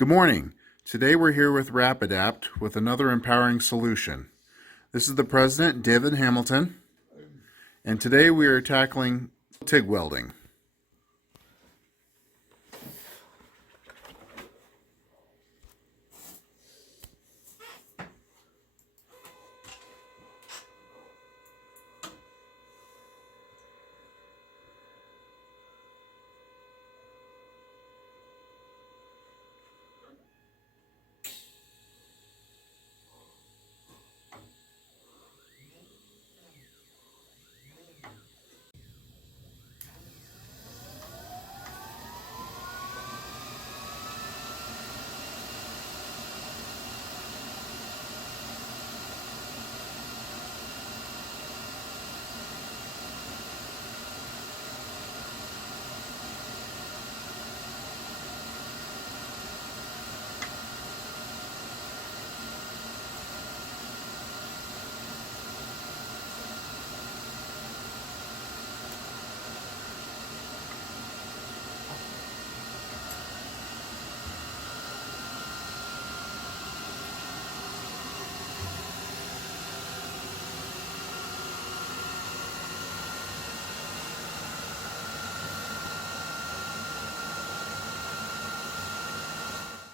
Good morning. Today we're here with Rapidapt with another empowering solution. This is the president, David Hamilton, and today we are tackling TIG welding.